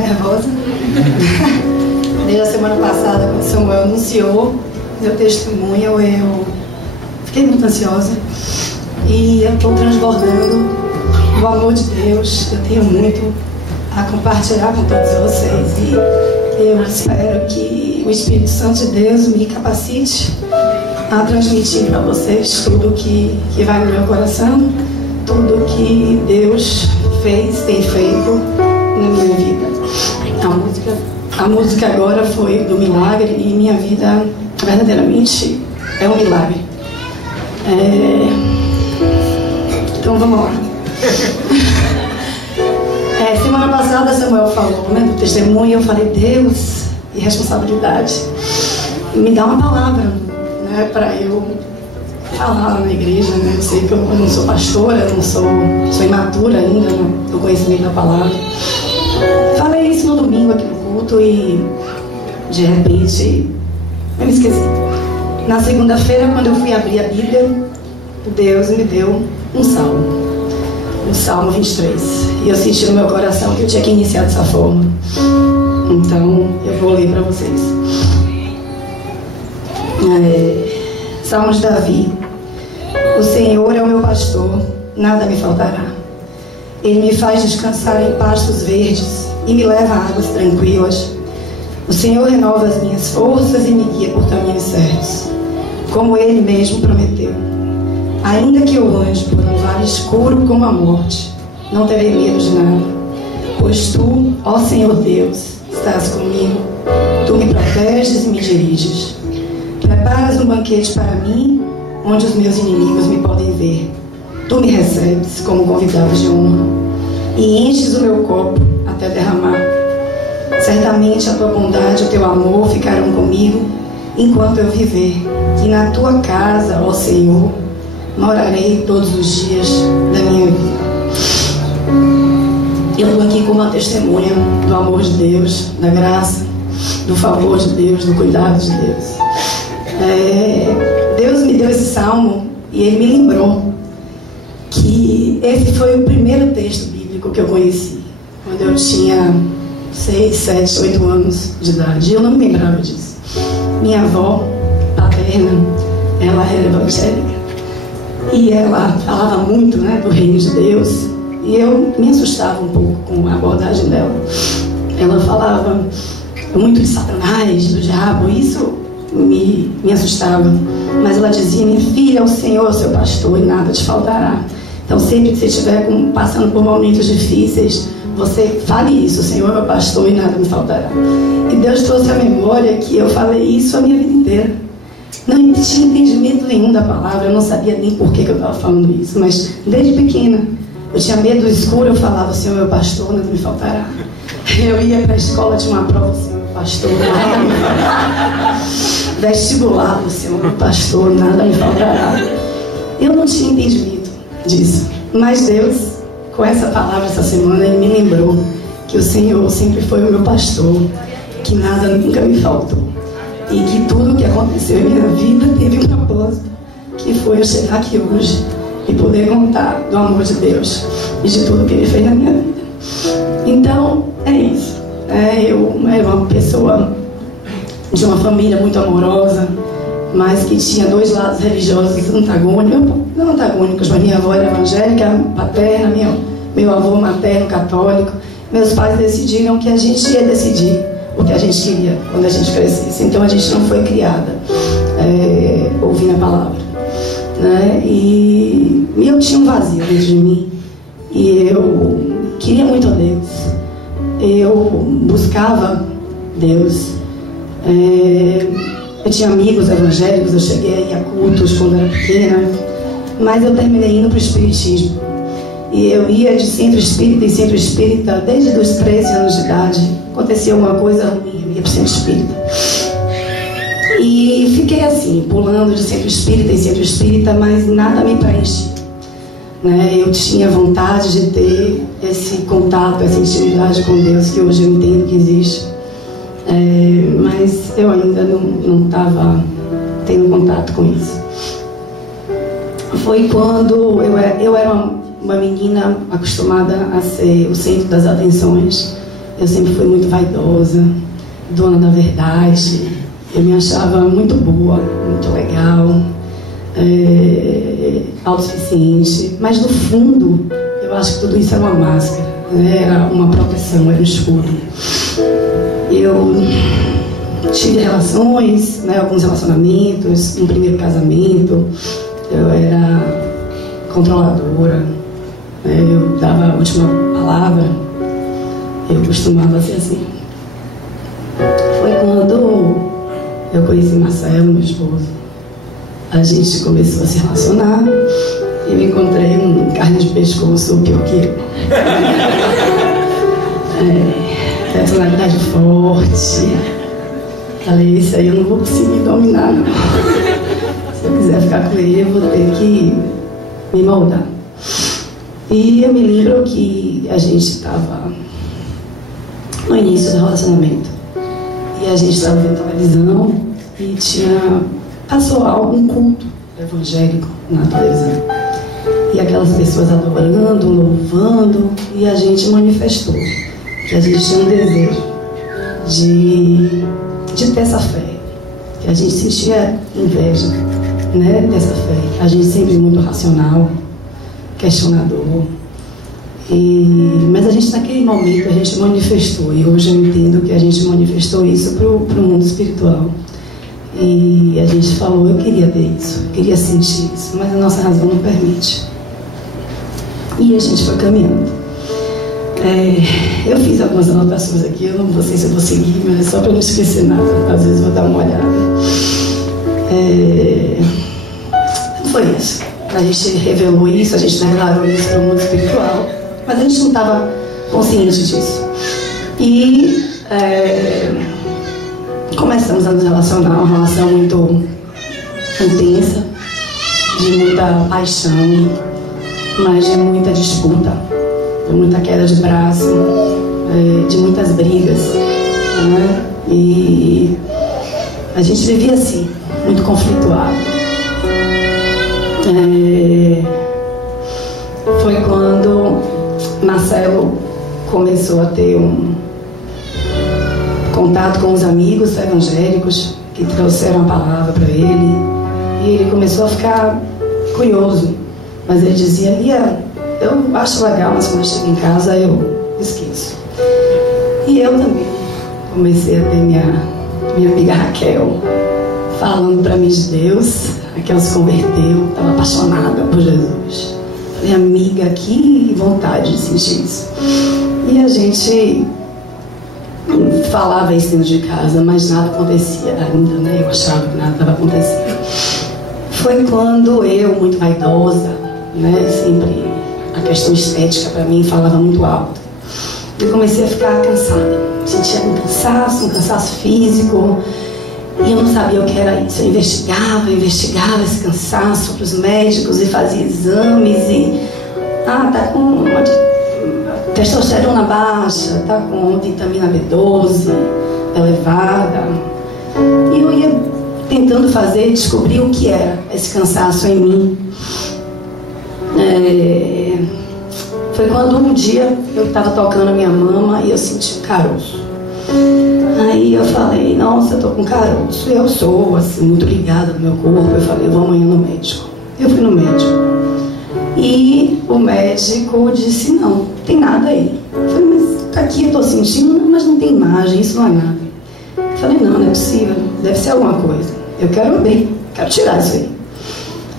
nervosa. Desde a semana passada, quando Samuel anunciou meu testemunho, eu fiquei muito ansiosa. E eu estou transbordando o amor de Deus. Eu tenho muito a compartilhar com todos vocês. E eu espero que o Espírito Santo de Deus me capacite a transmitir para vocês tudo que vai no meu coração, tudo que Deus fez, tem feito na minha vida. A música agora foi do milagre e minha vida verdadeiramente é um milagre. Então vamos lá. Semana passada Samuel falou, né, do testemunho, e eu falei, Deus, e responsabilidade, me dá uma palavra, né, para eu falar na igreja, né? Eu sei que eu não sou pastora, eu sou imatura ainda no conhecimento da palavra. Falei isso no domingo aqui no culto e de repente eu me esqueci. Na segunda-feira, quando eu fui abrir a Bíblia, Deus me deu um salmo. O Salmo 23. E eu senti no meu coração que eu tinha que iniciar dessa forma. Então, eu vou ler para vocês. Salmo de Davi. O Senhor é o meu pastor, nada me faltará. Ele me faz descansar em pastos verdes e me leva a águas tranquilas. O Senhor renova as minhas forças e me guia por caminhos certos, como Ele mesmo prometeu. Ainda que eu ande por um vale escuro como a morte, não terei medo de nada, pois Tu, ó Senhor Deus, estás comigo. Tu me proteges e me diriges. Preparas um banquete para mim, onde os meus inimigos me podem ver. Tu me recebes como convidado de honra e enches o meu copo até derramar. Certamente a Tua bondade e o Teu amor ficarão comigo enquanto eu viver, e na Tua casa, ó Senhor, morarei todos os dias da minha vida. Eu estou aqui como uma testemunha do amor de Deus, da graça, do favor de Deus, do cuidado de Deus. Deus me deu esse salmo e Ele me lembrou que esse foi o primeiro texto bíblico que eu conheci, quando eu tinha 6, 7, 8 anos de idade. Eu não me lembrava disso. Minha avó paterna, ela era evangélica. E ela falava muito, né, do reino de Deus. E eu me assustava um pouco com a abordagem dela. Ela falava muito de Satanás, do diabo. Isso me assustava. Mas ela dizia, minha filha, o Senhor é o seu pastor e nada te faltará. Então sempre que você estiver passando por momentos difíceis, você fale isso, o Senhor é meu pastor e nada me faltará. E Deus trouxe à memória que eu falei isso a minha vida inteira. Não tinha entendimento nenhum da palavra, eu não sabia nem por que eu estava falando isso, mas desde pequena eu tinha medo do escuro, eu falava, o Senhor é meu pastor, nada me faltará. Eu ia para a escola, tinha uma prova, o Senhor é meu pastor, nada me faltará. Vestibular, o Senhor é meu pastor, nada me faltará. Eu não tinha entendimento disso, mas Deus, com essa palavra essa semana, Ele me lembrou que o Senhor sempre foi o meu pastor, que nada nunca me faltou. E que tudo que aconteceu em minha vida teve um propósito, que foi eu chegar aqui hoje e poder contar do amor de Deus e de tudo que Ele fez na minha vida. Então, é isso. Eu era uma pessoa de uma família muito amorosa, mas que tinha dois lados religiosos antagônicos, não antagônicos, mas minha avó era evangélica, paterna, meu avô materno, católico. Meus pais decidiram que a gente ia decidir o que a gente queria quando a gente crescesse. Então a gente não foi criada ouvindo a palavra, né? E eu tinha um vazio dentro de mim e eu queria muito a Deus, eu buscava Deus. Eu tinha amigos evangélicos, eu cheguei a ir a cultos quando era pequena, mas eu terminei indo para o espiritismo. E eu ia de centro espírita em centro espírita desde os 13 anos de idade. Acontecia alguma coisa ruim, eu ia para o centro espírita. E fiquei assim, pulando de centro espírita em centro espírita, mas nada me preenche, né? Eu tinha vontade de ter esse contato, essa intimidade com Deus, que hoje eu entendo que existe. Mas eu ainda não estava tendo contato com isso. Foi quando eu era uma menina acostumada a ser o centro das atenções. Eu sempre fui muito vaidosa, dona da verdade. Eu me achava muito boa, muito legal, autossuficiente. Mas no fundo, eu acho que tudo isso era uma máscara, né? Era uma proteção, era um escudo. Eu tive relações, né? Alguns relacionamentos, um primeiro casamento. Eu era controladora, né? Eu dava a última palavra. Eu costumava ser assim. Foi quando eu conheci Marcelo, meu esposo. A gente começou a se relacionar e me encontrei um carne de pescoço pior que eu. Personalidade forte. Falei, isso aí eu não vou conseguir dominar, não. Se eu quiser ficar com ele, eu vou ter que me moldar. E eu me lembro que a gente estava no início do relacionamento. E a gente estava vendo televisão e passou algum culto evangélico na televisão. E aquelas pessoas adorando, louvando, e a gente manifestou que a gente tinha um desejo de ter essa fé, que a gente sentia inveja, né, dessa fé. A gente sempre muito racional, questionador. Mas a gente, naquele momento, a gente manifestou, e hoje eu entendo que a gente manifestou isso para o mundo espiritual. E a gente falou, eu queria ter isso, eu queria sentir isso, mas a nossa razão não permite. E a gente foi caminhando. Eu fiz algumas anotações aqui, eu não sei se eu vou seguir, mas é só para não esquecer nada, às vezes vou dar uma olhada. Foi isso. A gente revelou isso, a gente declarou isso para o mundo espiritual, mas a gente não estava consciente disso. E começamos a nos relacionar, uma relação muito intensa, de muita paixão, mas de muita disputa, de muita queda de braço, de muitas brigas, né? E a gente vivia assim, muito conflituado. Foi quando Marcelo começou a ter um contato com os amigos evangélicos que trouxeram a palavra para ele, e ele começou a ficar curioso, mas ele dizia, Lia, eu acho legal, mas quando eu chego em casa eu esqueço. E eu também comecei a ter minha amiga Raquel falando para mim de Deus. Raquel se converteu, estava apaixonada por Jesus. Falei, amiga, que vontade de sentir isso. E a gente falava isso dentro de casa, mas nada acontecia ainda, né? Eu achava que nada estava acontecendo. Foi quando eu, muito vaidosa, né? Sempre a questão estética para mim falava muito alto. Eu comecei a ficar cansada. Sentia um cansaço físico. E eu não sabia o que era isso. Eu investigava esse cansaço para os médicos e fazia exames e... tá com uma testosterona baixa, tá com vitamina B12 elevada. E eu ia tentando descobrir o que era esse cansaço em mim. Foi quando um dia eu estava tocando a minha mama e eu senti um caroço. Aí eu falei, nossa, eu tô com caroço. Eu sou, assim, muito ligada no meu corpo. Eu falei, eu vou amanhã no médico. Eu fui no médico. E o médico disse, não tem nada aí. Eu falei, mas aqui eu tô sentindo, mas não tem imagem, isso não é nada. Eu falei, não é possível, deve ser alguma coisa. Eu quero abrir, quero tirar isso aí.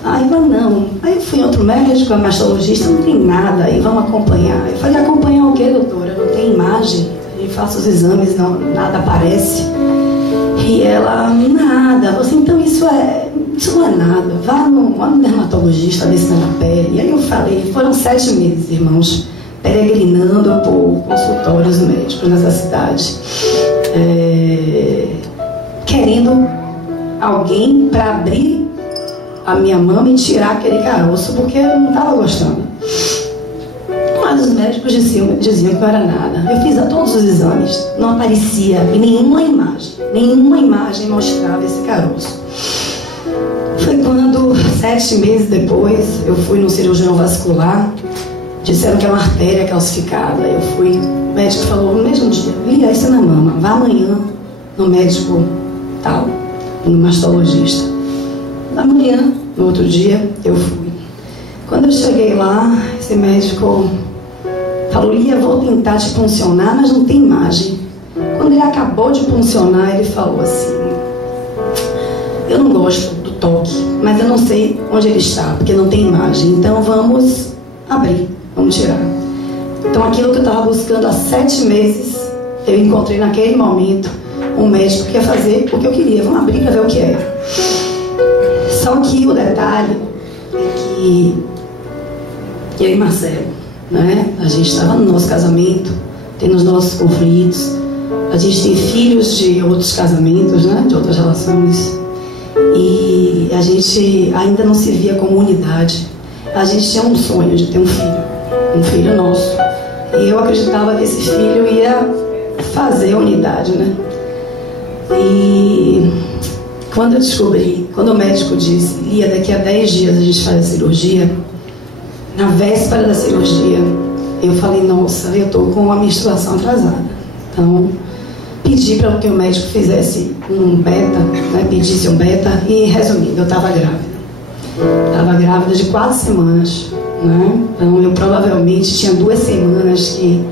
Aí eu não. Aí eu fui em outro médico, a mastologista, não tem nada aí, vamos acompanhar. Eu falei, acompanhar o quê, doutora? Não tem imagem. Eu faço os exames, não, nada aparece. E ela, nada. Você, então isso não é nada. Vá no dermatologista, ver se tá na pele. E aí eu falei, foram 7 meses, irmãos, peregrinando por consultórios médicos nessa cidade. Querendo alguém para abrir a minha mama e tirar aquele caroço, porque eu não estava gostando. Mas os médicos diziam que não era nada. Eu fiz todos os exames, não aparecia nenhuma imagem mostrava esse caroço. Foi quando, 7 meses depois, eu fui no cirurgião vascular disseram que era uma artéria calcificada. Eu fui, o médico falou no mesmo dia: Lia, isso na mama, vá amanhã no médico tal, no mastologista. Amanhã, no outro dia, eu fui. Quando eu cheguei lá, esse médico falou: Lia, vou tentar te puncionar, mas não tem imagem. Quando ele acabou de puncionar, ele falou assim: eu não gosto do toque, mas eu não sei onde ele está, porque não tem imagem. Então vamos abrir, vamos tirar. Então aquilo que eu estava buscando há 7 meses, eu encontrei naquele momento um médico que ia fazer o que eu queria. Vamos abrir para ver o que era. Só que o detalhe é que eu e Marcelo, né, a gente estava no nosso casamento, tendo os nossos conflitos, a gente tem filhos de outros casamentos, né, de outras relações, e a gente ainda não se via como unidade. A gente tinha um sonho de ter um filho nosso, e eu acreditava que esse filho ia fazer a unidade, né? E quando eu descobri, quando o médico disse: Lia, daqui a 10 dias a gente faz a cirurgia, na véspera da cirurgia, eu falei: nossa, eu estou com a menstruação atrasada. Então, pedi para que o médico fizesse um beta, né, pedisse um beta, e resumindo, eu estava grávida. Estava grávida de 4 semanas, né? Então, eu provavelmente tinha 2 semanas que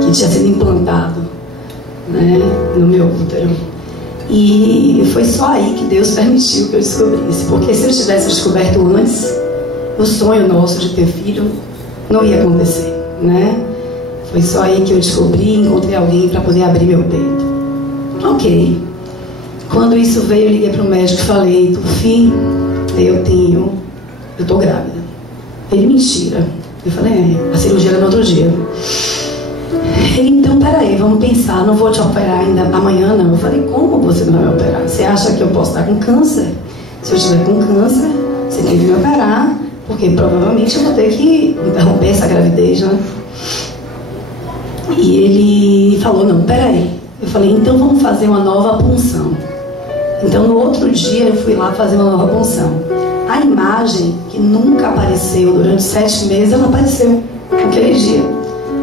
tinha sido implantado, né, no meu útero. E foi só aí que Deus permitiu que eu descobrisse, porque se eu tivesse descoberto antes, o sonho nosso de ter filho não ia acontecer, né? Foi só aí que eu descobri, encontrei alguém para poder abrir meu peito. Ok. Quando isso veio, eu liguei para o médico e falei: Tufi, eu estou grávida. Ele: mentira. Eu falei: a cirurgia era no outro dia. Ele: então, peraí, vamos pensar, não vou te operar ainda amanhã, não. Eu falei: como você não vai me operar? Você acha que eu posso estar com câncer? Se eu estiver com câncer, você tem que me operar, porque provavelmente eu vou ter que interromper essa gravidez, né? E ele falou: não, peraí. Eu falei: então vamos fazer uma nova punção. Então no outro dia eu fui lá fazer uma nova punção. A imagem que nunca apareceu durante 7 meses, ela apareceu naquele dia.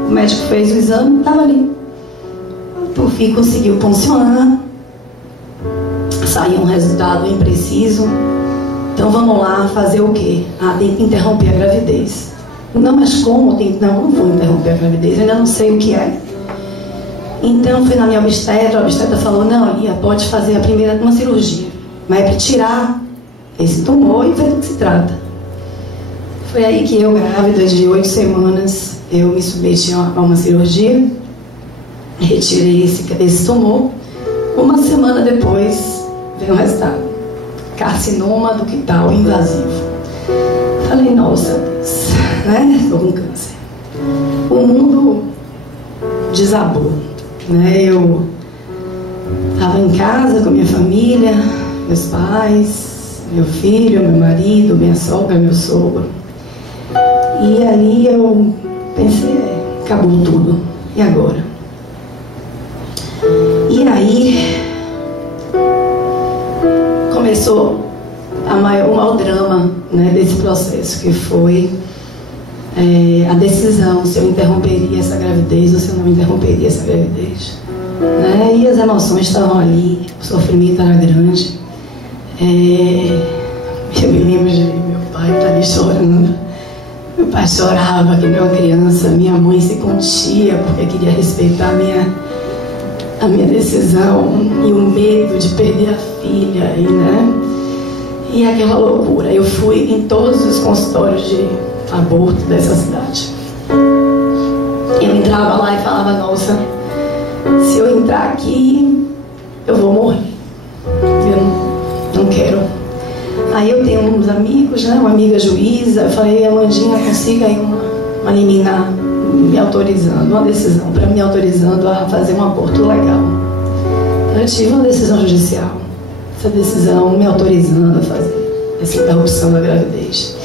O médico fez o exame, estava ali. Por fim conseguiu puncionar. Saiu um resultado impreciso. Então vamos lá fazer o quê? Tem que interromper a gravidez. Não, mas como? Não vou interromper a gravidez, eu ainda não sei o que é. Então fui na minha obstetra, a obstetra falou: não, Lia, pode fazer a primeira uma cirurgia, mas é para tirar esse tumor e ver do que se trata. Foi aí que eu, grávida de 8 semanas, eu me submeti a uma cirurgia, retirei esse tumor. Uma semana depois veio o resultado: carcinoma ductal invasivo. Falei: nossa Deus, né? Estou com câncer. O mundo desabou, né? Eu estava em casa com minha família, meus pais, meu filho, meu marido, minha sogra, meu sogro. E ali eu pensei: acabou tudo, e agora? E aí começou o maior drama, né, desse processo, que foi a decisão se eu interromperia essa gravidez ou se eu não interromperia essa gravidez, né? E as emoções estavam ali, o sofrimento era grande. Eu me lembro de meu pai estar ali chorando. Meu pai chorava que nem uma criança, minha mãe se contia porque queria respeitar a minha decisão, e o medo de perder a filha, e aquela loucura. Eu fui em todos os consultórios de aborto dessa cidade. Eu entrava lá e falava: nossa, se eu entrar aqui, eu vou morrer. Eu não quero. Aí eu tenho uns amigos, né, uma amiga juíza. Eu falei: Amandinha, consiga aí uma liminar me autorizando, uma decisão para me autorizando a fazer um aborto legal. Eu tive uma decisão judicial, essa decisão me autorizando a fazer essa interrupção da gravidez.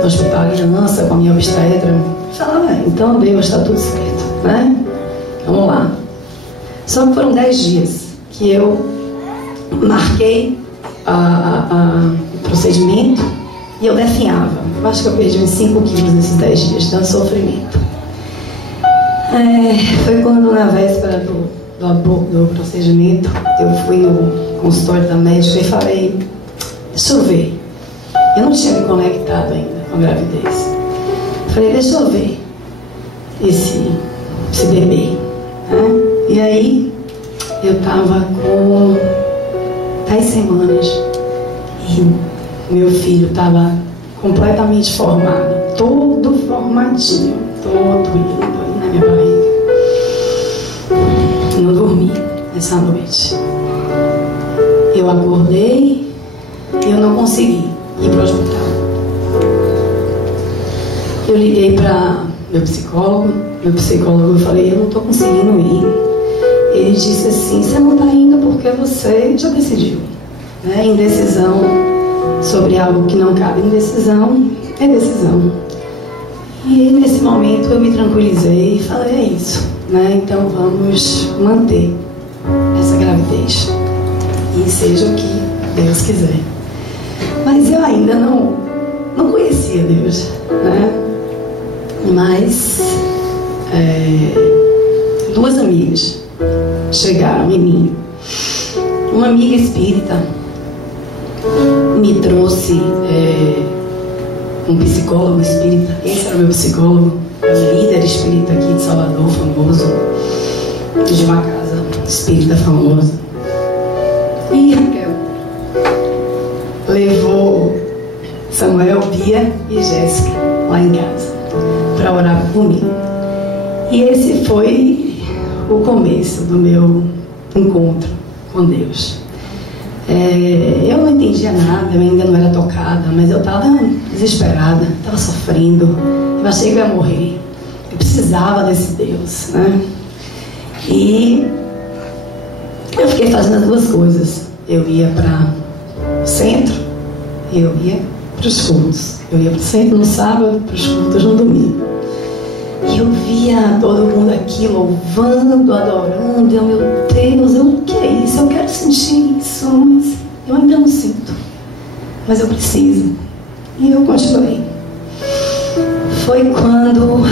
No Hospital Aliança, com a minha obstetra, falava: então Deus, está tudo certo, né? Vamos lá. Só que foram 10 dias que eu marquei o procedimento, E eu definhava. Eu acho que eu perdi uns 5 quilos nesses 10 dias, de tanto sofrimento. Foi quando, na véspera do procedimento, eu fui no consultório da médica e falei, deixa eu ver. Eu não tinha me conectado ainda com a gravidez. Falei, deixa eu ver esse bebê. Né? E aí, eu estava com 10 semanas e meu filho estava completamente formado, todo formadinho, todo lindo aí na minha barriga. Não dormi essa noite. Eu acordei e eu não consegui ir para o hospital. Eu liguei para meu psicólogo, eu falei, eu não estou conseguindo ir. Ele disse assim, você não está indo porque você já decidiu. Né? Indecisão sobre algo que não cabe em decisão é decisão. E nesse momento eu me tranquilizei e falei, é isso. Né? Então vamos manter essa gravidez. E seja o que Deus quiser. Mas eu ainda não conhecia Deus. Né? Mas 2 amigas chegaram em mim. Uma amiga espírita me trouxe um psicólogo espírita. Esse era o meu psicólogo, um líder espírita aqui de Salvador, famoso, de uma casa espírita famosa. E Raquel levou Samuel, Bia e Jéssica lá em casa para orar comigo. E esse foi o começo do meu encontro com Deus. Eu não entendia nada, eu ainda não era tocada, mas eu estava desesperada, estava sofrendo, eu achei que eu ia morrer, eu precisava desse Deus, né? E eu fiquei fazendo as 2 coisas. Eu ia para o centro, eu ia para os cultos. Eu ia para o centro no sábado, para os cultos no domingo. E eu via todo mundo aqui louvando, adorando. Eu, meu Deus, o que é isso? Eu quero sentir isso, mas eu ainda não sinto. Mas eu preciso. E eu continuei. Foi quando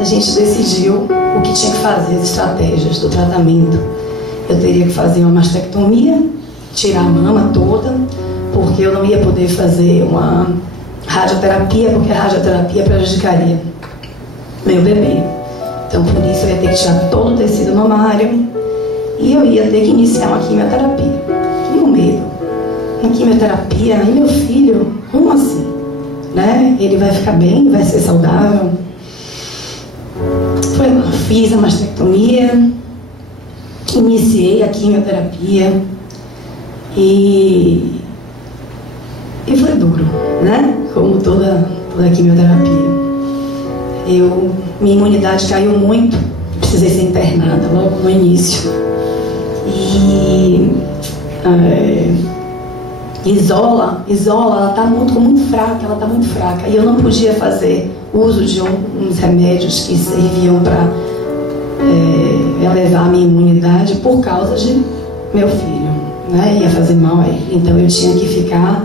a gente decidiu o que tinha que fazer, as estratégias do tratamento. Eu teria que fazer uma mastectomia, tirar a mama toda, porque eu não ia poder fazer uma radioterapia, porque a radioterapia prejudicaria meu bebê. Então, por isso, eu ia ter que tirar todo o tecido mamário e eu ia ter que iniciar uma quimioterapia. E o medo? Uma quimioterapia? E meu filho? Como assim? Né? Ele vai ficar bem? Vai ser saudável? Foi lá, fiz a mastectomia, iniciei a quimioterapia e foi duro, né? Como toda quimioterapia. Minha imunidade caiu muito, precisei ser internada logo no início. E Isola, ela está muito fraca, e eu não podia fazer uso de uns remédios que serviam para elevar a minha imunidade por causa de meu filho, né? Ia fazer mal a ele, então eu tinha que ficar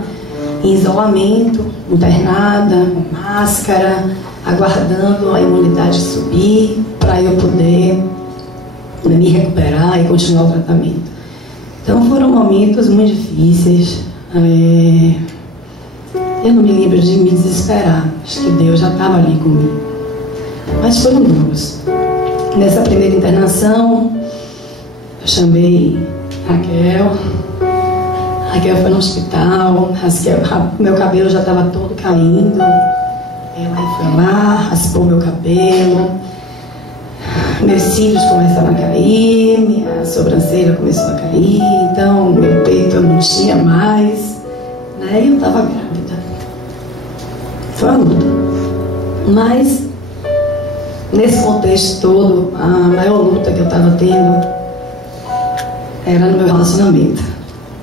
em isolamento, internada, com máscara, aguardando a imunidade subir para eu poder me recuperar e continuar o tratamento. Então foram momentos muito difíceis. Eu não me lembro de me desesperar, acho que Deus já estava ali comigo, mas foram duros. Nessa primeira internação eu chamei Raquel foi no hospital, meu cabelo já estava todo caindo. Ela foi lá, raspou meu cabelo, meus cílios começaram a cair, minha sobrancelha começou a cair, então meu peito eu não tinha mais, né? E eu estava grávida. Foi uma luta. Mas, nesse contexto todo, a maior luta que eu estava tendo era no meu relacionamento.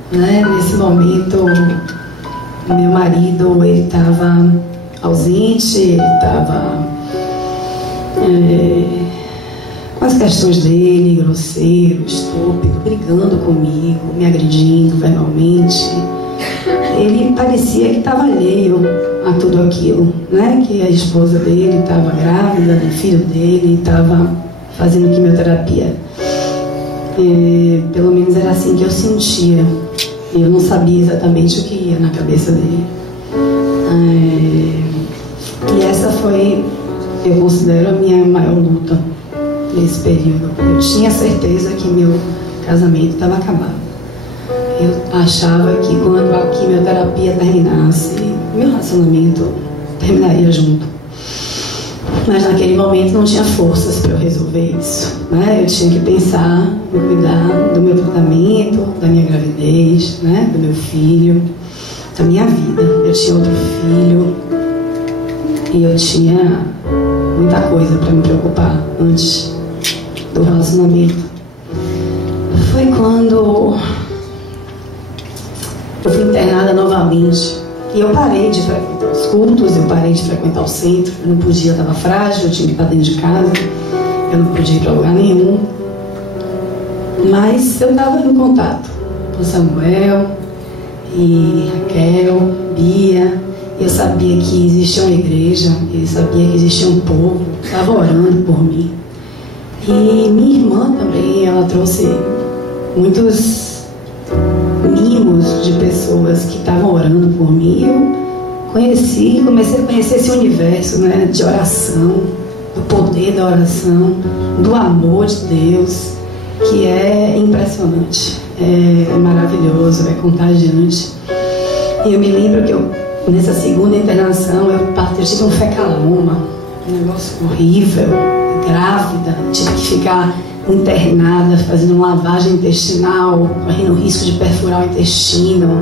Né? Nesse momento, meu marido, ele estava ausente, ele estava com as questões dele, grosseiro, estúpido, brigando comigo, me agredindo verbalmente. Ele parecia que estava alheio a tudo aquilo, né? Que a esposa dele estava grávida, o filho dele estava fazendo quimioterapia. Pelo menos era assim que eu sentia. Eu não sabia exatamente o que ia na cabeça dele. E essa foi, eu considero, a minha maior luta nesse período. Eu tinha certeza que meu casamento estava acabado. Eu achava que quando a quimioterapia terminasse, meu relacionamento terminaria junto. Mas naquele momento não tinha forças para eu resolver isso, né? Eu tinha que pensar em cuidar do meu tratamento, da minha gravidez, né? Do meu filho, da minha vida. Eu tinha outro filho e eu tinha muita coisa para me preocupar antes do relacionamento. Foi quando eu fui internada novamente. E eu parei de frequentar os cultos, eu parei de frequentar o centro. Eu não podia, eu estava frágil, eu tinha que estar dentro de casa. Eu não podia ir para lugar nenhum. Mas eu estava em contato com Samuel e Raquel, Bia. Eu sabia que existia uma igreja, eu sabia que existia um povo que estava orando por mim. E minha irmã também, ela trouxe muitos mimos de pessoas que estavam orando por mim. Eu comecei a conhecer esse universo, né, de oração, do poder da oração, do amor de Deus, que é impressionante, é maravilhoso, é contagiante. E eu me lembro que nessa segunda internação eu tive um fecaloma, um negócio horrível, grávida, tive que ficar internada, fazendo lavagem intestinal, correndo o risco de perfurar o intestino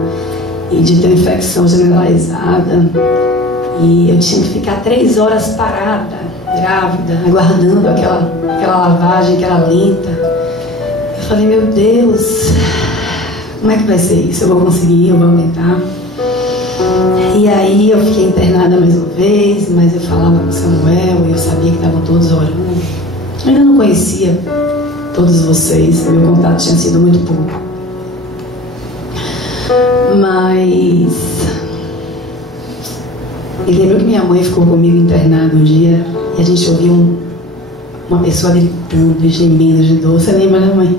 e de ter infecção generalizada. E eu tinha que ficar 3 horas parada, grávida, aguardando aquela lavagem que era lenta. Eu falei, meu Deus, como é que vai ser isso? Eu vou conseguir, eu vou aumentar. E aí eu fiquei internada mais uma vez, mas eu falava com Samuel e eu sabia que estavam todos orando. Eu ainda não conhecia todos vocês, meu contato tinha sido muito pouco. Mas eu lembro que minha mãe ficou comigo internada um dia e a gente ouviu uma pessoa gritando, gemendo de dor. Você lembra, né, mãe?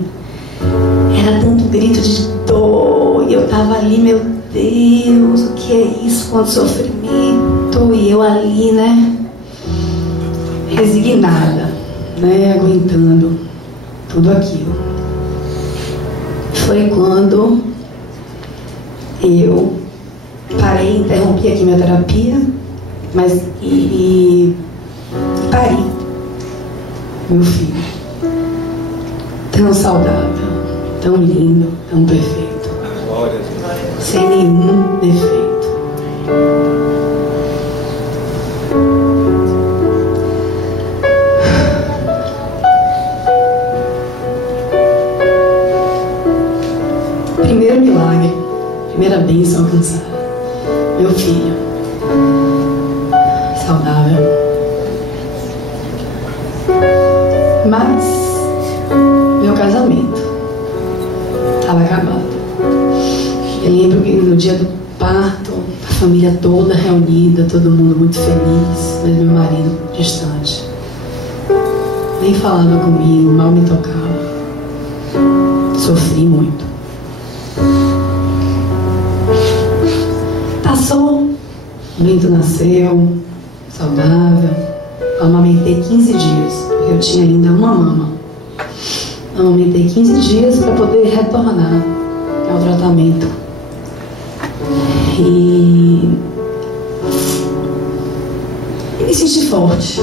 Era tanto grito de dor e eu tava ali, meu Deus, o que é isso? Quanto sofrimento. E eu ali, né, resignada, né, aguentando tudo aquilo. Foi quando eu parei, interrompi a quimioterapia, mas parei meu filho, tão saudável, tão lindo, tão perfeito, sem nenhum defeito. Primeiro milagre, primeira bênção alcançada. Meu filho, saudável. Mas meu casamento estava acabado. Eu lembro que no dia do parto, a família toda reunida, todo mundo muito feliz, mas meu marido distante. Nem falava comigo, mal me tocava. Sofri muito. Passou, o Bento nasceu, saudável. Amamentei 15 dias, porque eu tinha ainda uma mama. Amamentei 15 dias para poder retornar ao tratamento. E me senti forte.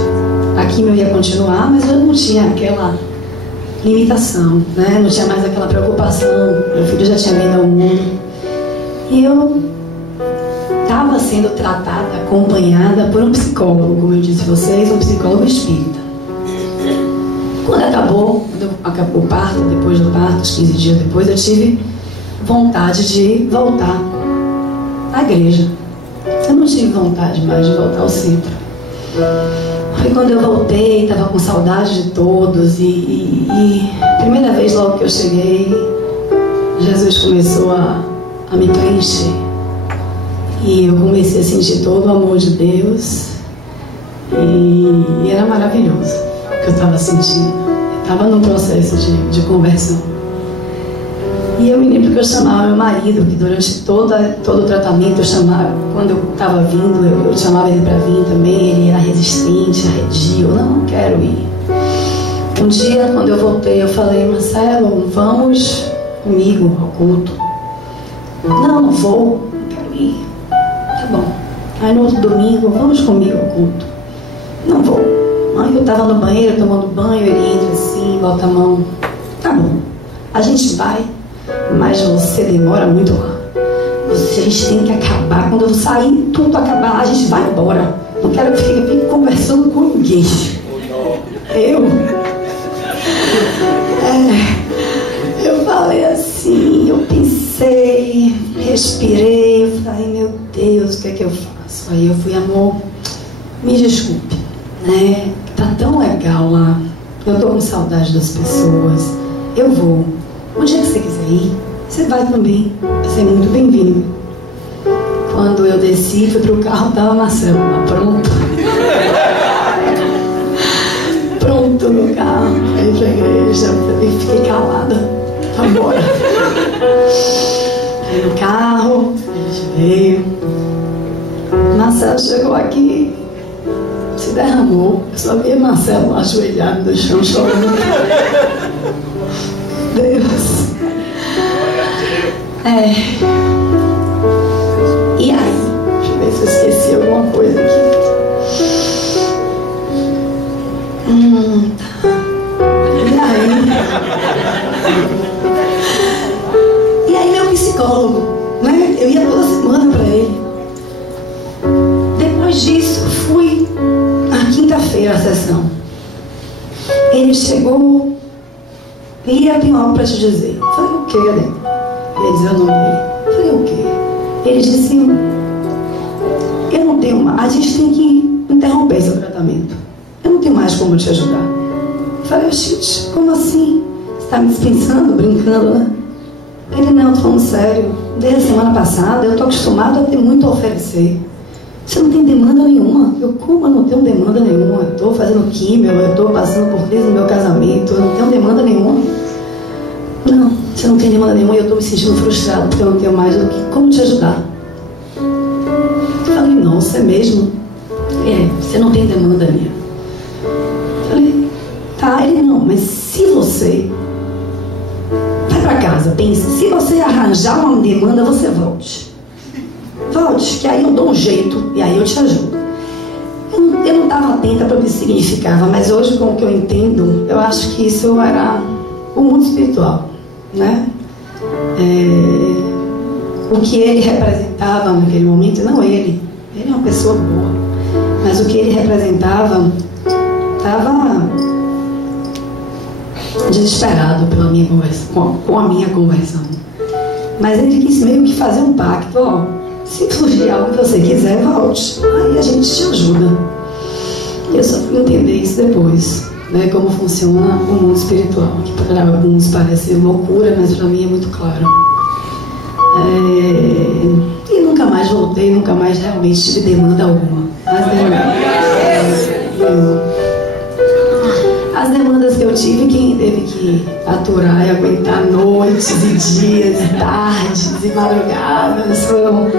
A quimio ia continuar, mas eu não tinha aquela limitação, né? Não tinha mais aquela preocupação. Meu filho já tinha vindo ao mundo. E eu estava sendo tratada, acompanhada por um psicólogo, como eu disse a vocês, um psicólogo espírita. Quando acabou o parto, depois do parto, uns 15 dias depois, eu tive vontade de voltar à igreja. Eu não tive vontade mais de voltar ao centro. Foi quando eu voltei, estava com saudade de todos e primeira vez logo que eu cheguei, Jesus começou a me preencher. E eu comecei a sentir todo o amor de Deus. E era maravilhoso o que eu estava sentindo. Eu estava num processo de conversão. E eu me lembro que eu chamava meu marido, que durante todo o tratamento eu chamava, quando eu estava vindo, eu chamava ele para vir também. Ele era resistente, arredio, não quero ir. Um dia, quando eu voltei, eu falei: Marcelo, vamos comigo ao culto. Não vou, não quero ir. Tá bom. Aí no outro domingo, vamos comigo ao culto. Não vou. Aí eu estava no banheiro, tomando banho, ele entra assim, bota a mão. Tá bom, a gente vai, mas você demora muito lá. A gente tem que acabar. Quando eu sair, tudo acabar, a gente vai embora. Não quero que fique conversando com ninguém. Eu falei assim, eu pensei, respirei, falei: meu Deus, o que é que eu faço? Aí eu fui: amor, me desculpe, né? Tá tão legal lá, eu tô com saudade das pessoas, eu vou. O dia que você quiser ir, você vai também, vai ser muito bem-vindo. Quando eu desci, fui pro carro, tava Marcelo lá pronto. Pronto no carro, aí pra igreja, eu fiquei calada, tá embora. Aí no carro, a gente veio. Marcelo chegou aqui, se derramou. Eu só via Marcelo ajoelhado no chão chorando. Deus. E aí? Deixa eu ver se eu esqueci alguma coisa aqui. E aí meu psicólogo, né? Eu ia toda semana para ele. Depois disso, fui na quinta-feira à sessão. Ele chegou e eu tenho algo para te dizer. Eu falei: o quê, Adem? Eu ia dizer o nome dele. Eu falei: o quê? Ele disse assim: eu não tenho mais, a gente tem que interromper esse tratamento. Eu não tenho mais como te ajudar. Eu falei: gente, como assim? Você está me dispensando, brincando, né? Ele: não, estou falando sério. Desde a semana passada eu estou acostumado a ter muito a oferecer. Você não tem demanda nenhuma. Eu: como eu não tenho demanda nenhuma? Eu estou fazendo químio, eu estou passando por crise no meu casamento, eu não tenho demanda nenhuma. Não, você não tem demanda nenhuma e eu estou me sentindo frustrado porque eu não tenho mais o que. Como te ajudar? Eu falei: nossa, é mesmo? Você não tem demanda minha. Eu falei: tá. Ele: não, mas se você vai para casa, pensa, se você arranjar uma demanda, você volte, que aí eu dou um jeito e aí eu te ajudo. Eu não estava atenta para o que significava, mas hoje, com o que eu entendo, eu acho que isso era o mundo espiritual, né? O que ele representava naquele momento, não ele é uma pessoa boa, mas o que ele representava estava desesperado pela minha conversão, com a minha conversão. Mas ele quis meio que fazer um pacto: ó, se surgir algo que você quiser, volte, aí a gente te ajuda. E eu só fui entender isso depois, né? Como funciona o mundo espiritual, que para alguns parece loucura, mas para mim é muito claro. E nunca mais voltei, nunca mais realmente tive demanda alguma. As demandas que eu tive, quem teve que aturar e aguentar noites e dias, e tardes e madrugadas, foram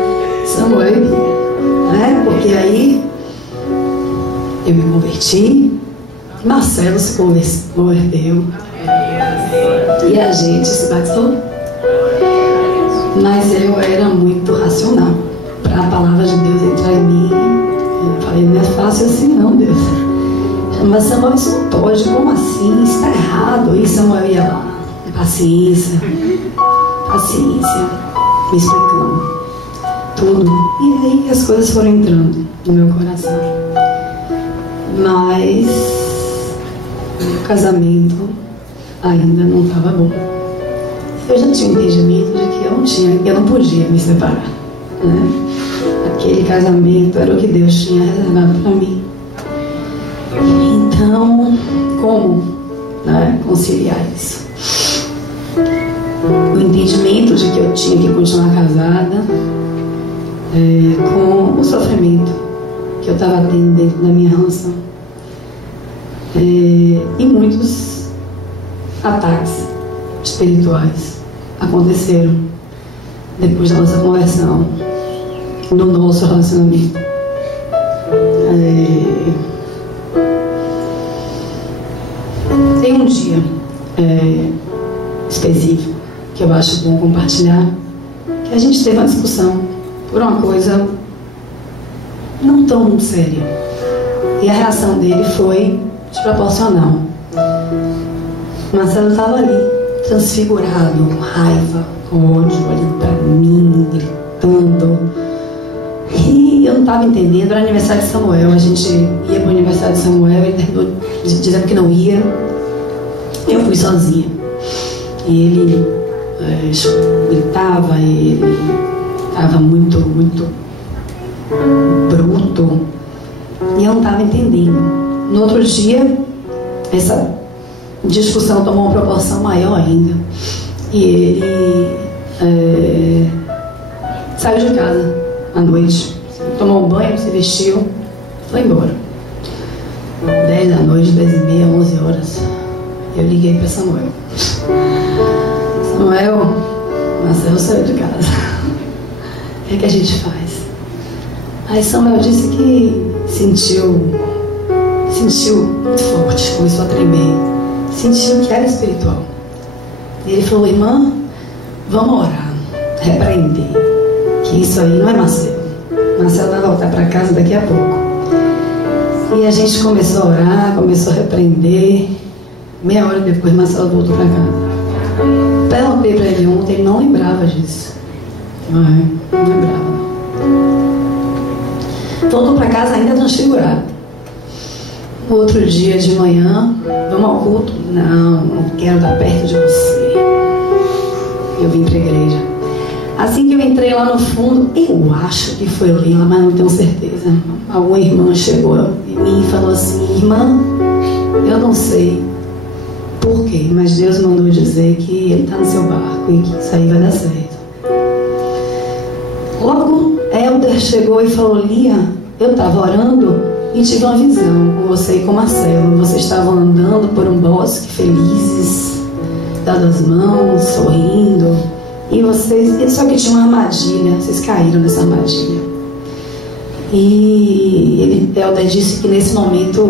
Samuel e Bia, né? Porque aí eu me converti, Marcelo se converteu e a gente se batizou. Mas eu era muito racional. Para a palavra de Deus entrar em mim, eu falei: não é fácil assim não, Deus. Mas Samuel, isso não pode, como assim? Isso está errado. E Samuel ia lá, paciência, me explicando tudo. E aí as coisas foram entrando no meu coração. Mas meu casamento ainda não estava bom. Eu já tinha um entendimento de que eu não podia me separar, né? Aquele casamento era o que Deus tinha reservado para mim. Então, como, né, conciliar isso? O entendimento de que eu tinha que continuar casada, com o sofrimento que eu estava tendo dentro da minha relação. E muitos ataques espirituais aconteceram depois da nossa conversão, do nosso relacionamento. Tem um dia específico que eu acho bom compartilhar, que a gente teve uma discussão por uma coisa não tão séria, e a reação dele foi desproporcional. Marcelo estava ali, transfigurado, com raiva, com ódio, olhando para mim, gritando. E eu não estava entendendo. Era aniversário de Samuel, a gente ia para o aniversário de Samuel, ele terminou dizendo que não ia. Eu fui sozinha. E ele gritava, ele estava muito bruto. E eu não estava entendendo. No outro dia, essa discussão tomou uma proporção maior ainda. E ele saiu de casa à noite, tomou um banho, se vestiu, foi embora. 10 da noite, 10h30, 11 horas. Eu liguei para Samuel. Samuel, Marcelo saiu de casa. O que é que a gente faz? Aí Samuel disse que sentiu muito forte, começou a tremer. Sentiu que era espiritual. E ele falou: irmã, vamos orar, repreender, que isso aí não é Marcelo. Marcelo vai voltar para casa daqui a pouco. E a gente começou a orar, começou a repreender. Meia hora depois, Marcelo voltou para casa. Perguntei para ele ontem, ele não lembrava disso. Não lembrava. Voltou para casa ainda transfigurado. No outro dia de manhã, vamos ao culto? Não quero estar perto de você. Eu vim para a igreja. Assim que eu entrei lá no fundo, eu acho que foi Leila, mas não tenho certeza. Alguma irmã chegou em mim e falou assim: irmã, eu não sei por quê, mas Deus mandou dizer que ele está no seu barco e que isso aí vai dar certo. Logo, Helder chegou e falou: Lia, eu estava orando e tive uma visão com você e com Marcelo. Vocês estavam andando por um bosque felizes, dando as mãos, sorrindo. E vocês, só que tinha uma armadilha, vocês caíram nessa armadilha. E Helder disse que nesse momento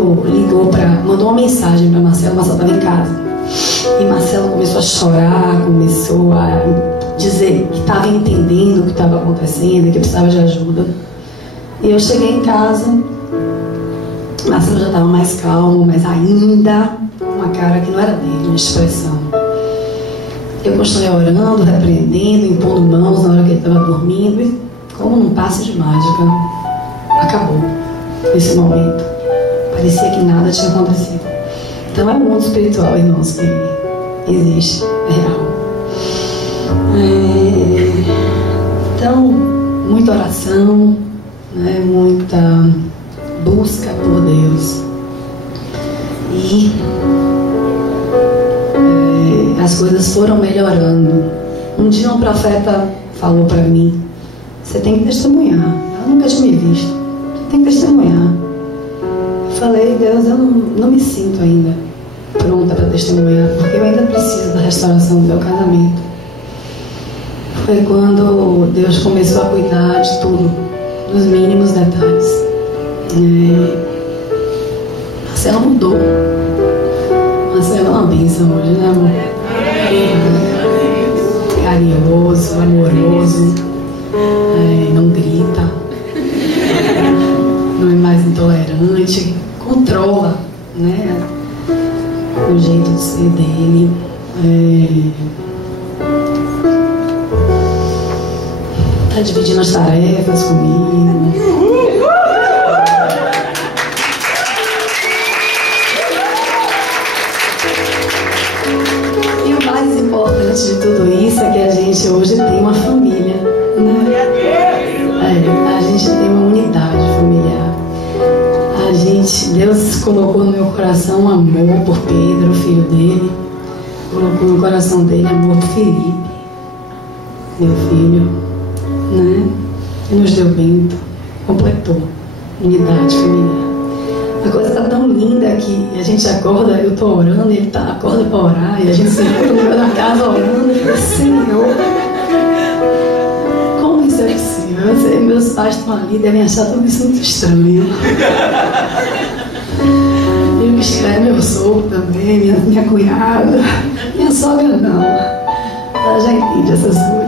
mandou uma mensagem para Marcelo. Marcelo estava em casa. E Marcelo começou a chorar, começou a dizer que estava entendendo o que estava acontecendo, que precisava de ajuda. E eu cheguei em casa, Marcelo já estava mais calmo, mas ainda uma cara que não era dele, uma expressão. Eu continuei orando, repreendendo, impondo mãos na hora que ele estava dormindo, e como num passe de mágica, acabou esse momento. Parecia que nada tinha acontecido. Então é um mundo espiritual, irmãos, que existe, é real. Então, muita oração, né, muita busca por Deus. E as coisas foram melhorando. Um dia um profeta falou para mim: você tem que testemunhar. Eu nunca tinha me visto. Você tem que testemunhar. Eu falei: Deus, eu não me sinto ainda pronta para testemunhar, porque eu ainda preciso da restauração do meu casamento. Foi quando Deus começou a cuidar de tudo, dos mínimos detalhes. Marcelo mudou. Marcelo é uma bênção hoje, né, amor? Carinhoso, amoroso, não grita, não é mais intolerante, controla, né, o jeito de ser dele. Tá dividindo as tarefas comigo. E o mais importante de tudo isso é que a gente hoje tem uma família, né? A gente tem uma unidade familiar. Deus colocou no meu coração um amor por Pedro, o filho dele. Colocou no coração dele amor por Felipe, meu filho, né? e nos deu vento, completou unidade familiar. A coisa está tão linda que a gente acorda, eu estou orando, ele acorda para orar, e a gente se encontra na casa orando, e fala, Senhor, como isso é possível? Meus pais estão ali, devem achar tudo isso muito estranho. E o estranho é meu sogro também, minha cunhada, minha sogra não. Ela já entende essas coisas.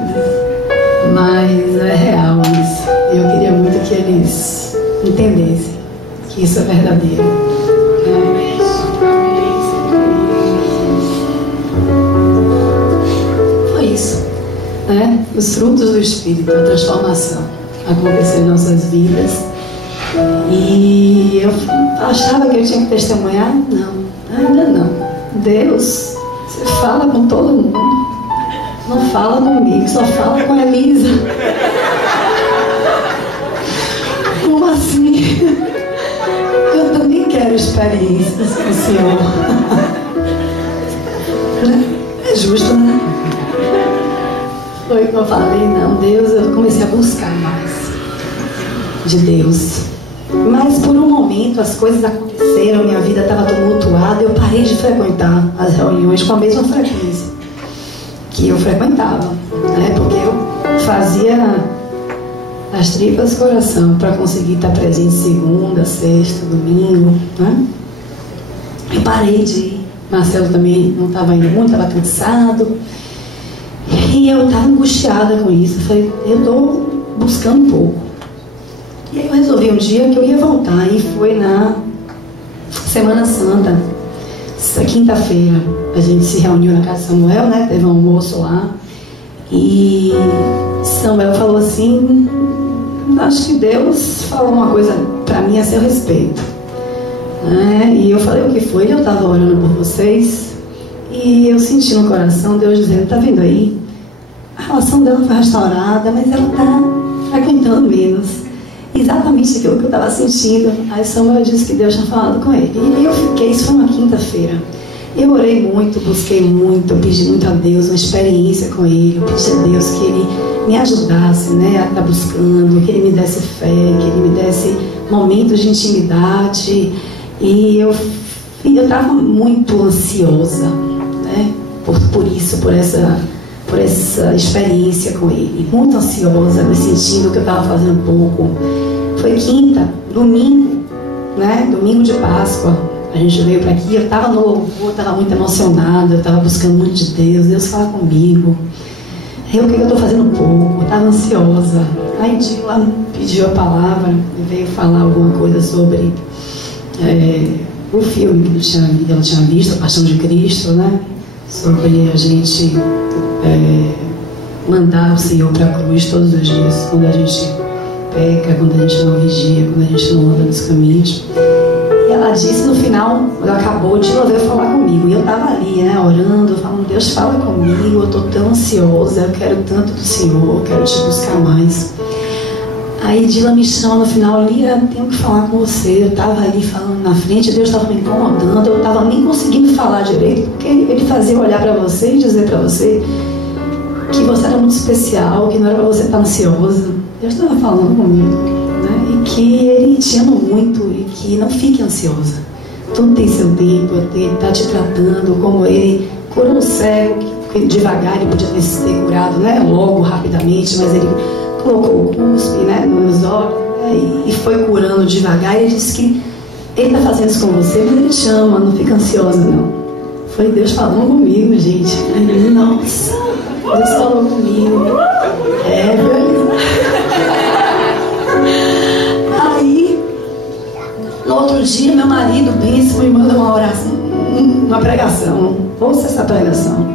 Mas é real isso. Eu queria muito que eles entendessem que isso é verdadeiro. Foi isso, né? Os frutos do Espírito, a transformação aconteceu em nossas vidas. E eu achava que eu tinha que testemunhar? Não, ainda não. Deus, você fala com todo mundo, não fala comigo, só fala com a Elisa. Como assim? Eu também quero experiências com o Senhor. É justo, né? Foi o que eu falei, não, Deus, eu comecei a buscar mais de Deus. Mas por um momento as coisas aconteceram, minha vida estava tumultuada, eu parei de frequentar as reuniões com a mesma frequência que eu frequentava, né? Porque eu fazia as tripas coração para conseguir estar presente segunda, sexta, domingo, né? Eu parei de ir. Marcelo também não estava indo muito, estava cansado. E eu estava angustiada com isso. Eu falei, eu estou buscando um pouco. E aí eu resolvi um dia que eu ia voltar. E foi na Semana Santa, essa quinta-feira. A gente se reuniu na casa de Samuel, né? Teve um almoço lá. E Samuel falou assim, acho que Deus falou uma coisa para mim a seu respeito. E eu falei, o que foi? Eu estava orando por vocês. E eu senti no coração Deus dizendo, tá vendo aí? A relação dela foi restaurada, mas ela está frequentando menos. Exatamente aquilo que eu estava sentindo. Aí Samuel disse que Deus tinha falado com ele. E eu fiquei, isso foi uma quinta-feira. Eu orei muito, busquei muito, eu pedi muito a Deus uma experiência com Ele. Eu pedi a Deus que Ele me ajudasse, né, a estar buscando, que Ele me desse fé, que Ele me desse momentos de intimidade. E eu estava muito ansiosa, né, por isso, por essa experiência com Ele. Muito ansiosa, me sentindo que eu estava fazendo pouco. Foi quinta, domingo, né, domingo de Páscoa. A gente veio para aqui, eu estava no louvor, estava muito emocionada, eu estava buscando muito de Deus, Deus fala comigo. Aí o que eu estou fazendo pouco, eu estava ansiosa. Aí Dila pediu a palavra e veio falar alguma coisa sobre o filme que ela tinha visto, A Paixão de Cristo, né? Sobre a gente mandar o Senhor para a cruz todos os dias, quando a gente peca, quando a gente não vigia, quando a gente não anda nos caminhos. Ela disse no final, quando acabou, Dila veio falar comigo. E eu estava ali, né, orando, falando, Deus fala comigo, eu estou tão ansiosa, eu quero tanto do Senhor, eu quero te buscar mais. Aí Dila me chama no final, Lia, tenho que falar com você. Eu estava ali falando na frente, Deus estava me incomodando, eu estava nem conseguindo falar direito, porque Ele fazia eu olhar para você e dizer para você que você era muito especial, que não era para você estar ansiosa. Deus estava falando comigo, né? E que Ele te ama muito e que não fique ansiosa. Tudo tem seu tempo, Ele está te tratando como Ele curou o cego, que devagar Ele podia ter se curado, né? Logo, rapidamente, mas Ele colocou o cuspe, né, nos olhos, né? E foi curando devagar. E Ele disse que Ele está fazendo isso com você, mas Ele te ama, não fica ansiosa não. Foi Deus falando comigo, gente. Aí, nossa, Deus falou comigo. Aí, no outro dia, meu marido pensa, me manda uma oração, uma pregação. Ouça essa pregação.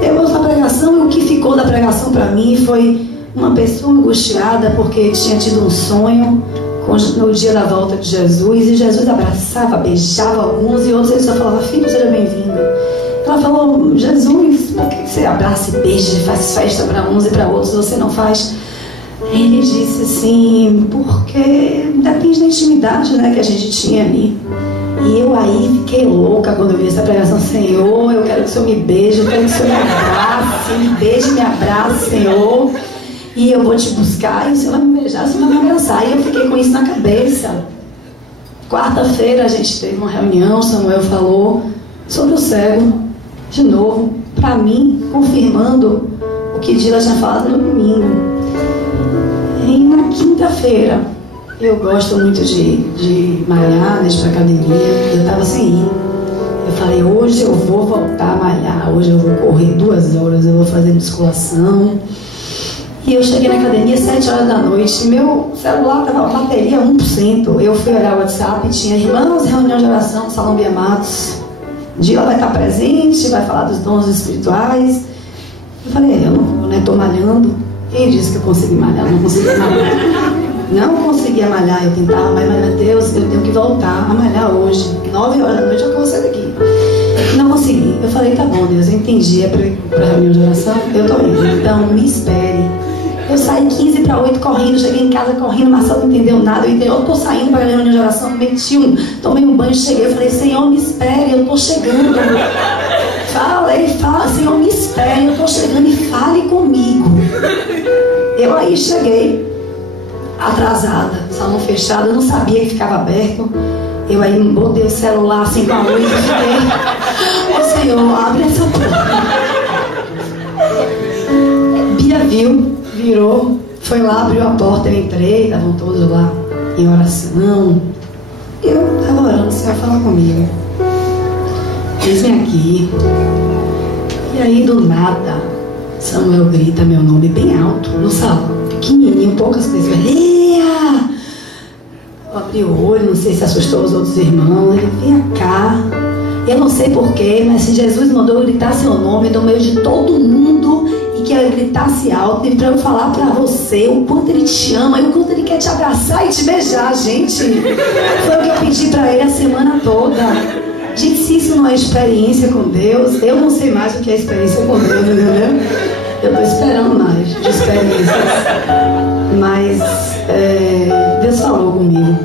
Eu ouço a pregação e o que ficou da pregação para mim foi uma pessoa angustiada porque tinha tido um sonho no dia da volta de Jesus, e Jesus abraçava, beijava alguns, e outros ele só falava, filho, seja bem-vindo. Ela falou, Jesus, por que você abraça e beija e faz festa para uns e para outros, você não faz? Ele disse assim, porque depende da intimidade, né, que a gente tinha ali. E eu aí fiquei louca quando eu vi essa pregação. Senhor, eu quero que o Senhor me beije, eu quero que o Senhor me abrace, me beije e me abrace, Senhor. E eu vou te buscar, e o Senhor vai me beijar, o Senhor vai me abraçar. E eu fiquei com isso na cabeça. Quarta-feira a gente teve uma reunião, Samuel falou sobre o cego, de novo, para mim, confirmando o que Dila tinha falado no domingo. E na quinta-feira, eu gosto muito de malhar, de ir pra academia, eu estava sem ir. Eu falei, hoje eu vou voltar a malhar, hoje eu vou correr 2 horas, eu vou fazer musculação. E eu cheguei na academia às 7 horas da noite, meu celular estava com bateria 1%. Eu fui olhar o WhatsApp e tinha irmãos, reunião de oração, Salão de Amados. Dila vai estar presente, vai falar dos dons espirituais. Eu falei, eu não vou, né? Estou malhando. Quem disse que eu consegui malhar? Não consegui malhar. Não conseguia malhar, eu tentava, mas meu Deus, eu tenho que voltar a malhar hoje. 9 horas da noite eu vou sair daqui. Não consegui. Eu falei, tá bom, Deus, eu entendi, é para reunião de oração, eu tô indo. Então, me espere. Eu saí 15 para 8 correndo, cheguei em casa correndo, Marcelo não entendeu nada, eu tô saindo para a reunião de oração, tomei um banho, cheguei, eu falei, Senhor, me espere, eu tô chegando. Fala, Senhor, me espere, eu tô chegando e fale comigo. Eu aí cheguei, atrasada, salão fechado, eu não sabia que ficava aberto. Eu aí botei o celular assim com a luz e fiquei, ô Senhor, abre essa porta. Bia viu, virou, foi lá, abriu a porta, eu entrei, estavam todos lá em oração. Eu estava orando, o Senhor fala comigo. Eis-me aqui. E aí do nada, Samuel grita meu nome bem alto no salão, pequenininho, poucas pessoas. Lia! Eu abri o olho, não sei se assustou os outros irmãos. Ele, vem cá. Eu não sei porquê, mas se Jesus mandou eu gritar seu nome no meio de todo mundo e que eu gritasse alto, para eu falar para você o quanto ele te ama e o quanto ele quer te abraçar e te beijar, gente. Foi o que eu pedi para ele a semana toda. Gente, se isso não é experiência com Deus, eu não sei mais o que é experiência com Deus, entendeu? Eu estou esperando mais de experiências. Mas Deus falou comigo.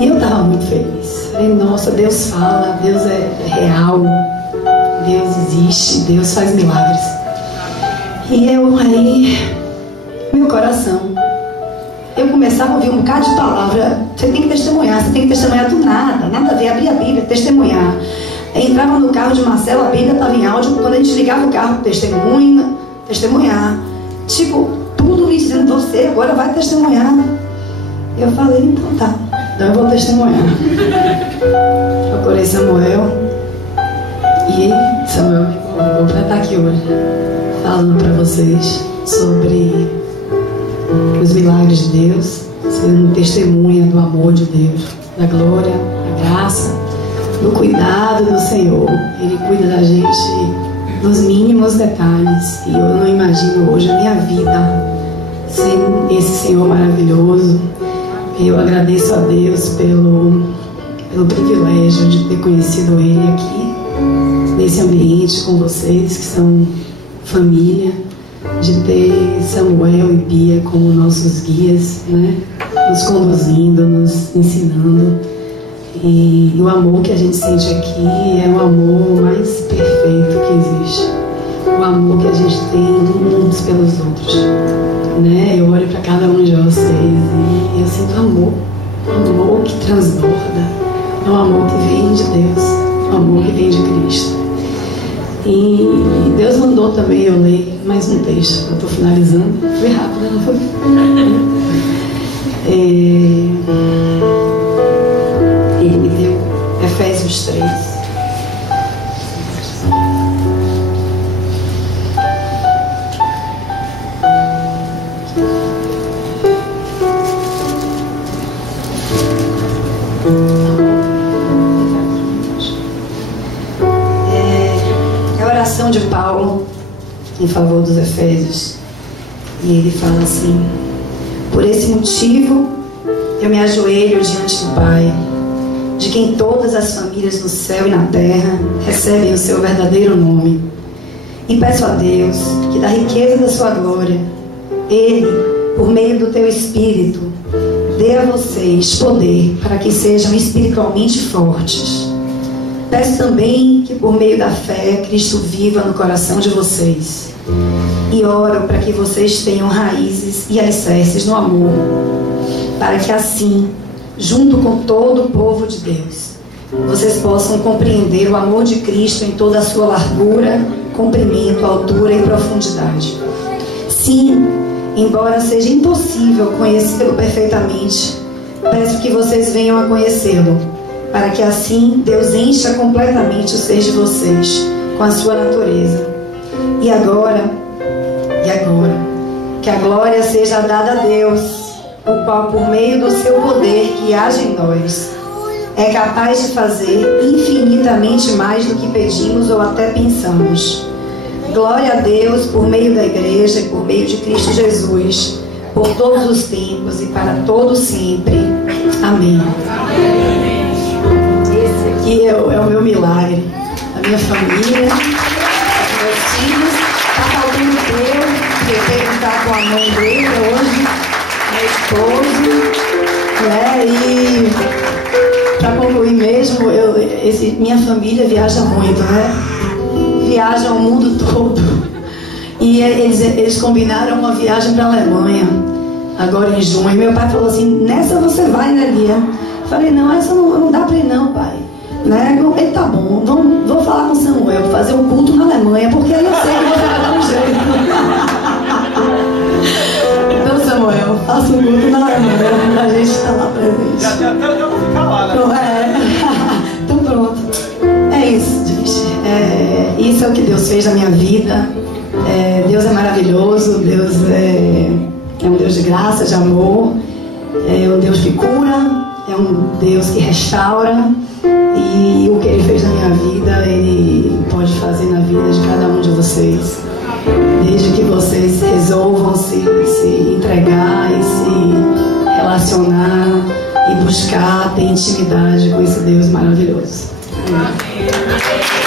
E eu estava muito feliz. Falei, nossa, Deus fala, Deus é real, Deus existe, Deus faz milagres. E eu aí, meu coração, eu começava a ouvir um bocado de palavra. Você tem que testemunhar do nada a ver, abrir a Bíblia, testemunhar. Eu entrava no carro de Marcelo, a Bíblia estava em áudio, quando a gente ligava o carro, testemunhar. Tipo, tudo me dizendo, você agora vai testemunhar. Eu falei, então tá, então eu vou testemunhar. Procurei Samuel. E Samuel, vou estar aqui hoje, falando para vocês sobre os milagres de Deus, sendo testemunha do amor de Deus, da glória, da graça, do cuidado do Senhor. Ele cuida da gente nos mínimos detalhes. E eu não imagino hoje a minha vida sem esse Senhor maravilhoso. Eu agradeço a Deus pelo privilégio de ter conhecido Ele aqui, nesse ambiente com vocês que são família, de ter Samuel e Bia como nossos guias, né? Nos conduzindo, nos ensinando. E o amor que a gente sente aqui é o amor mais perfeito que existe. O amor que a gente tem uns pelos outros, né? Eu olho para cada um de vocês e eu sinto amor que transborda, é um amor que vem de Deus, um amor que vem de Cristo. E Deus mandou também eu ler mais um texto. Eu estou finalizando, foi rápido, não foi? Ele me deu Efésios 3. É a oração de Paulo em favor dos Efésios. E ele fala assim: por esse motivo eu me ajoelho diante do Pai, de quem todas as famílias no céu e na terra recebem o seu verdadeiro nome, e peço a Deus que da riqueza da sua glória Ele, por meio do teu Espírito, dê a vocês poder para que sejam espiritualmente fortes, Peço também que por meio da fé Cristo viva no coração de vocês. E oro para que vocês tenham raízes e alicerces no amor, para que assim, junto com todo o povo de Deus, vocês possam compreender o amor de Cristo em toda a sua largura, comprimento, altura e profundidade. Sim, embora seja impossível conhecê-lo perfeitamente, peço que vocês venham a conhecê-lo, para que assim Deus encha completamente o ser de vocês com a sua natureza. E agora, que a glória seja dada a Deus, o qual, por meio do seu poder que age em nós, é capaz de fazer infinitamente mais do que pedimos ou até pensamos. Glória a Deus por meio da igreja e por meio de Cristo Jesus, por todos os tempos e para todo sempre. Amém. Esse aqui é o meu milagre, a minha família, os meus filhos. Está faltando eu perguntar com a mãe dele hoje, meu esposo, né? E para concluir mesmo, minha família viaja muito, né? Viaja o mundo todo. E eles combinaram uma viagem para a Alemanha, agora em junho. Meu pai falou assim: nessa você vai, né, Lia? Falei: não, essa não dá para ir não, pai. Né? Ele: tá bom, vou falar com o Samuel, fazer um culto na Alemanha, porque aí eu sei que você vai dar um jeito. Então, Samuel, faça um culto na Alemanha, pra gente estar lá presente. Já tem até onde ficar lá, né? Então pronto. É isso, gente. Isso é o que Deus fez na minha vida. Deus é maravilhoso. Deus é um Deus de graça, de amor. É um Deus que cura. É um Deus que restaura. E o que Ele fez na minha vida, Ele pode fazer na vida de cada um de vocês. Desde que vocês resolvam se entregar e se relacionar e buscar ter intimidade com esse Deus maravilhoso. Amém.